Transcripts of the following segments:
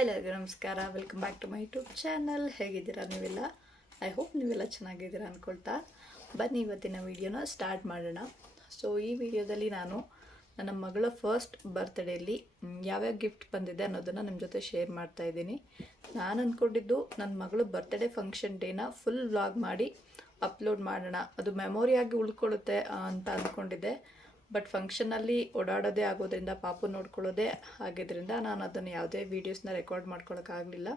Hi ಎಲ್ಲರಿಗೂ ನಮಸ್ಕಾರ. Welcome back to my YouTube channel. ಹೇಗಿದ್ದೀರಾ ನೀವೆಲ್ಲ? ಐ ಹೋಪ್ ನೀವೆಲ್ಲ ಚೆನ್ನಾಗಿದ್ದೀರಾ ಅಂದ್ಕೊಳ್ತಾ ಬನ್ನಿ ಇವತ್ತಿನ ವಿಡಿಯೋನ ಸ್ಟಾರ್ಟ್ ಮಾಡೋಣ. ಸೊ ಈ ವಿಡಿಯೋದಲ್ಲಿ ನಾನು ನನ್ನ ಮಗಳ ಫಸ್ಟ್ ಬರ್ತ್ಡೇಲಿ ಯಾವ್ಯಾವ ಗಿಫ್ಟ್ ಬಂದಿದೆ ಅನ್ನೋದನ್ನು ನಿಮ್ಮ ಜೊತೆ ಶೇರ್ ಮಾಡ್ತಾ ಇದ್ದೀನಿ. ನಾನು ಅಂದ್ಕೊಂಡಿದ್ದು ನನ್ನ ಮಗಳು ಬರ್ತ್ಡೇ ಫಂಕ್ಷನ್ ಡೇನ ಫುಲ್ ವ್ಲಾಗ್ ಮಾಡಿ ಅಪ್ಲೋಡ್ ಮಾಡೋಣ, ಅದು ಮೆಮೊರಿಯಾಗಿ ಉಳ್ಕೊಳ್ಳುತ್ತೆ ಅಂತ ಅಂದ್ಕೊಂಡಿದ್ದೆ. ಬಟ್ ಫಂಕ್ಷನಲ್ಲಿ ಓಡಾಡೋದೇ ಆಗೋದ್ರಿಂದ, ಪಾಪು ನೋಡ್ಕೊಳ್ಳೋದೇ ಆಗಿದ್ದರಿಂದ ನಾನು ಅದನ್ನು ಯಾವುದೇ ವೀಡಿಯೋಸ್ನ ರೆಕಾರ್ಡ್ ಮಾಡ್ಕೊಳ್ಳೋಕ್ಕಾಗಲಿಲ್ಲ.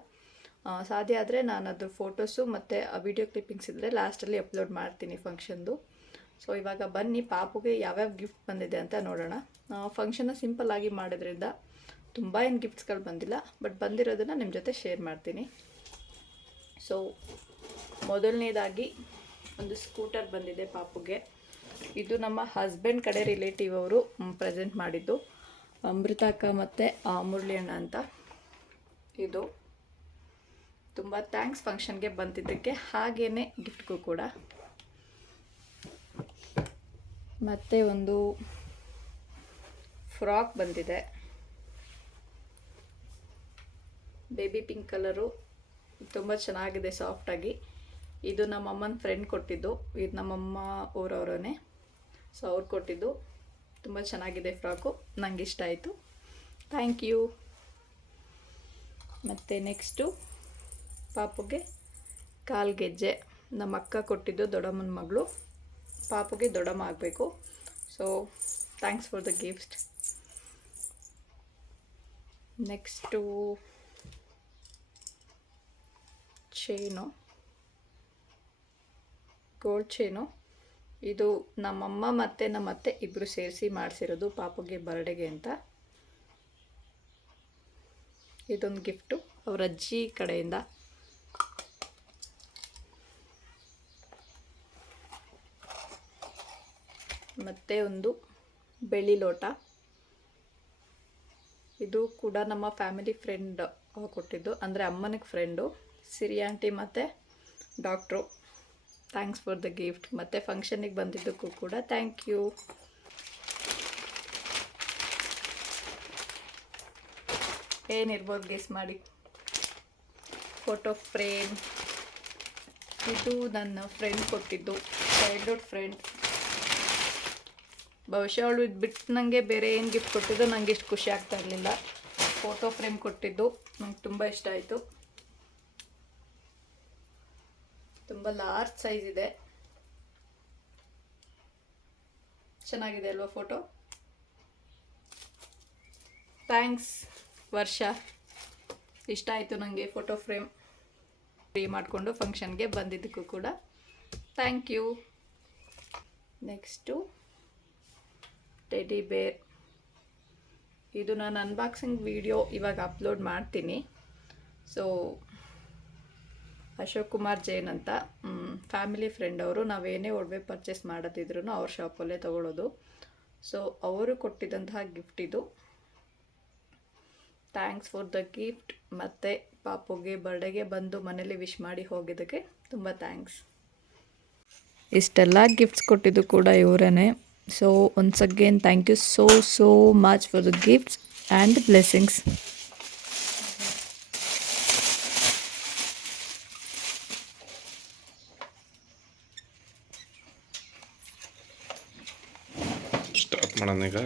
ಸಾಧ್ಯ ಆದರೆ ನಾನು ಅದ್ರ ಫೋಟೋಸು ಮತ್ತು ವಿಡಿಯೋ ಕ್ಲಿಪ್ಪಿಂಗ್ಸ್ ಇದ್ದರೆ ಲಾಸ್ಟಲ್ಲಿ ಅಪ್ಲೋಡ್ ಮಾಡ್ತೀನಿ ಫಂಕ್ಷನ್ದು. ಸೊ ಇವಾಗ ಬನ್ನಿ ಪಾಪುಗೆ ಯಾವ್ಯಾವ ಗಿಫ್ಟ್ ಬಂದಿದೆ ಅಂತ ನೋಡೋಣ. ಫಂಕ್ಷನ್ನ ಸಿಂಪಲ್ಲಾಗಿ ಮಾಡೋದ್ರಿಂದ ತುಂಬ ಏನು ಗಿಫ್ಟ್ಸ್ಗಳು ಬಂದಿಲ್ಲ, ಬಟ್ ಬಂದಿರೋದನ್ನು ನಿಮ್ಮ ಜೊತೆ ಶೇರ್ ಮಾಡ್ತೀನಿ. ಸೊ ಮೊದಲನೇದಾಗಿ ಒಂದು ಸ್ಕೂಟರ್ ಬಂದಿದೆ ಪಾಪುಗೆ. ಇದು ನಮ್ಮ ಹಸ್ಬೆಂಡ್ ಕಡೆ ರಿಲೇಟಿವ್ ಅವರು ಪ್ರೆಸೆಂಟ್ ಮಾಡಿದ್ದು, ಅಮೃತಾಕ ಮತ್ತು ಮುರಳಿ ಅಣ್ಣ ಅಂತ. ಇದು ತುಂಬ ಥ್ಯಾಂಕ್ಸ್ ಫಂಕ್ಷನ್ಗೆ ಬಂದಿದ್ದಕ್ಕೆ, ಹಾಗೇ ಗಿಫ್ಟ್ಗೂ ಕೂಡ. ಮತ್ತು ಒಂದು ಫ್ರಾಕ್ ಬಂದಿದೆ, ಬೇಬಿ ಪಿಂಕ್ ಕಲರು, ತುಂಬ ಚೆನ್ನಾಗಿದೆ ಸಾಫ್ಟಾಗಿ. ಇದು ನಮ್ಮಮ್ಮನ ಫ್ರೆಂಡ್ ಕೊಟ್ಟಿದ್ದು, ಇದು ನಮ್ಮಮ್ಮ ಊರವರೇ, ಸೊ ಅವ್ರು ಕೊಟ್ಟಿದ್ದು. ತುಂಬ ಚೆನ್ನಾಗಿದೆ ಫ್ರಾಕು, ನನಗೆ ಇಷ್ಟ ಆಯಿತು, ಥ್ಯಾಂಕ್ ಯು. ಮತ್ತು ನೆಕ್ಸ್ಟು ಪಾಪುಗೆ ಕಾಲ್ಗೆಜ್ಜೆ, ನಮ್ಮ ಅಕ್ಕ ಕೊಟ್ಟಿದ್ದು, ದೊಡ್ಡಮ್ಮನ ಮಗಳು, ಪಾಪುಗೆ ದೊಡ್ಡಮ್ಮ ಆಗಬೇಕು. So thanks for the gift. Next chain, gold chain. ಇದು ನಮ್ಮಮ್ಮ ಮತ್ತು ನಮ್ಮ ಅತ್ತೆ ಇಬ್ಬರು ಸೇರಿಸಿ ಮಾಡಿಸಿರೋದು ಪಾಪುಗೆ ಬರ್ಡೇಗೆ ಅಂತ. ಇದೊಂದು ಗಿಫ್ಟು ಅವ್ರ ಅಜ್ಜಿ ಕಡೆಯಿಂದ. ಮತ್ತು ಒಂದು ಬೆಳ್ಳಿ ಲೋಟ, ಇದು ಕೂಡ ನಮ್ಮ ಫ್ಯಾಮಿಲಿ ಫ್ರೆಂಡ್ ಕೊಟ್ಟಿದ್ದು, ಅಂದರೆ ಅಮ್ಮನಿಗೆ ಫ್ರೆಂಡು, ಸಿರಿ ಆಂಟಿ ಮತ್ತು doctor. Thanks for the gift. ಮತ್ತು ಫಂಕ್ಷನಿಗೆ ಬಂದಿದ್ದಕ್ಕೂ ಕೂಡ ಥ್ಯಾಂಕ್ ಯು. ಏನಿರ್ಬೋದು ಗೆಸ್ ಮಾಡಿ. ಫೋಟೋ ಫ್ರೇಮ್, ಇದು ನನ್ನ ಫ್ರೆಂಡ್ ಕೊಟ್ಟಿದ್ದು, ಚೈಲ್ಡ್ಹುಡ್ ಫ್ರೆಂಡ್. ಬಹುಶಃ ಅವಳು ಇದು ಬಿಟ್ಟು ನನಗೆ ಬೇರೆ ಏನು ಗಿಫ್ಟ್ ಕೊಟ್ಟಿದ್ದು ನನಗೆ ಇಷ್ಟು ಖುಷಿ ಆಗ್ತಾ ಇರಲಿಲ್ಲ. ಫೋಟೋ ಫ್ರೇಮ್ ಕೊಟ್ಟಿದ್ದು ನಂಗೆ ತುಂಬ ಇಷ್ಟ ಆಯಿತು. ತುಂಬ ಲಾರ್ಜ್ ಸೈಜ್ ಇದೆ, ಚೆನ್ನಾಗಿದೆ ಅಲ್ವಾ ಫೋಟೋ? ಥ್ಯಾಂಕ್ಸ್ ವರ್ಷ, ಇಷ್ಟ ಆಯಿತು ನನಗೆ ಫೋಟೋ ಫ್ರೇಮ್. ಫ್ರೀ ಮಾಡಿಕೊಂಡು ಫಂಕ್ಷನ್ಗೆ ಬಂದಿದ್ದಕ್ಕೂ ಕೂಡ ಥ್ಯಾಂಕ್ ಯು. ನೆಕ್ಸ್ಟು ಟೆಡಿ ಬೇರ್, ಇದು ನಾನು ಅನ್ಬಾಕ್ಸಿಂಗ್ ವಿಡಿಯೋ ಇವಾಗ ಅಪ್ಲೋಡ್ ಮಾಡ್ತೀನಿ. ಸೊ ಅಶೋಕ್ ಕುಮಾರ್ ಜೈನ್ ಅಂತ ಫ್ಯಾಮಿಲಿ ಫ್ರೆಂಡ್ ಅವರು, ನಾವೇನೇ ಒಡವೆ ಪರ್ಚೇಸ್ ಮಾಡೋದಿದ್ರು ಅವ್ರ ಶಾಪಲ್ಲೇ ತೊಗೊಳ್ಳೋದು. ಸೊ ಅವರು ಕೊಟ್ಟಿದ್ದಂತಹ ಗಿಫ್ಟ್ ಇದು. Thanks for the gift. ಮತ್ತು ಪಾಪುಗೆ ಬರ್ಡೇಗೆ ಬಂದು ಮನೇಲಿ ವಿಶ್ ಮಾಡಿ ಹೋಗಿದ್ದಕ್ಕೆ ತುಂಬ ಥ್ಯಾಂಕ್ಸ್. ಇಷ್ಟೆಲ್ಲ ಗಿಫ್ಟ್ಸ್ ಕೊಟ್ಟಿದ್ದು ಕೂಡ ಇವರೇ. So once again thank you so much for the gifts and blessings. Start ಮಾಡೋಣ ಈಗ.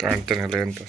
ಕಾಣ್ತಾನಿಲ್ಲ ಅಂತ.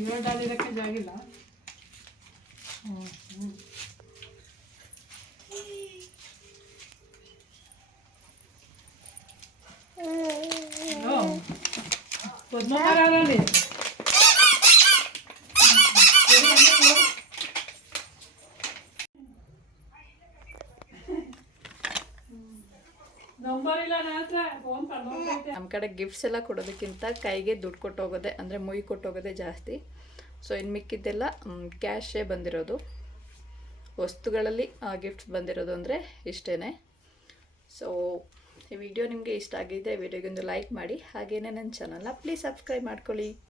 ಇವಾಗ ಇರೋಕ್ಕೆ ಜಾಗಿಲ್ಲ. ಪದ್ಮಕಾರಲ್ಲಿ ನಂಬರ್ ಇಲ್ಲ ನನ್ನ ಹತ್ರ, ಫೋನ್ ತಗೊಂಡೈತೆ. ನಮ್ಮ ಕಡೆ ಗಿಫ್ಟ್ಸ್ ಎಲ್ಲ ಕೊಡೋದಕ್ಕಿಂತ ಕೈಗೆ ದುಡ್ಡು ಕೊಟ್ಟೋಗೋದೆ ಅಂದರೆ ಮುಯಿ ಕೊಟ್ಟೋಗೋದೆ ಜಾಸ್ತಿ. ಸೊ ಇನ್ನು ಮಿಕ್ಕಿದ್ದೆಲ್ಲ ಕ್ಯಾಶೇ ಬಂದಿರೋದು. ವಸ್ತುಗಳಲ್ಲಿ ಗಿಫ್ಟ್ಸ್ ಬಂದಿರೋದು ಅಂದರೆ ಇಷ್ಟೇ. ಸೊ ಈ ವಿಡಿಯೋ ನಿಮಗೆ ಇಷ್ಟ ಆಗಿದೆ, ವಿಡಿಯೋಗೊಂದು ಲೈಕ್ ಮಾಡಿ, ಹಾಗೆಯೇ ನನ್ನ ಚಾನಲ್ನ ಪ್ಲೀಸ್ ಸಬ್ಸ್ಕ್ರೈಬ್ ಮಾಡ್ಕೊಳ್ಳಿ.